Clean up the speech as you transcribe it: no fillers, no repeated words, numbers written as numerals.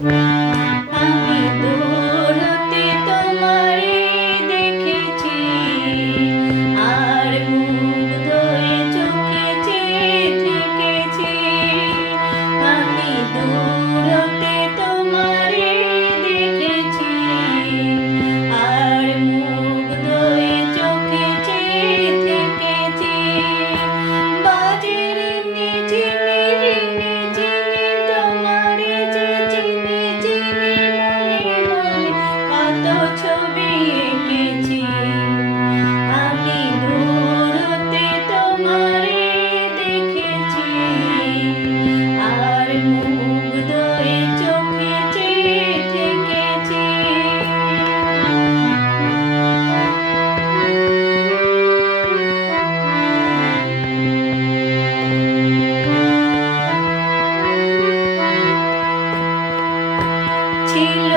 আমি দূর হতে তোমারে দেখেছি, আর মুগ্ধ হয়ে চোখে চেয়ে থেকেছি। আমি দূর হতে তোমারে দেখেছি, আর মুগ্ধ হয়ে চোখে চেয়ে থেকেছি। বাজে রিনি ঝিনি রিনি ঝিনি, তোমারে যে চিনি চিনি, মনে মনে কত ছবি এঁকেছি। আমি দূর হতে তোমারে দেখেছি, আর মুগ্ধ হয়ে চোখে চেয়ে থেকেছি। ছিল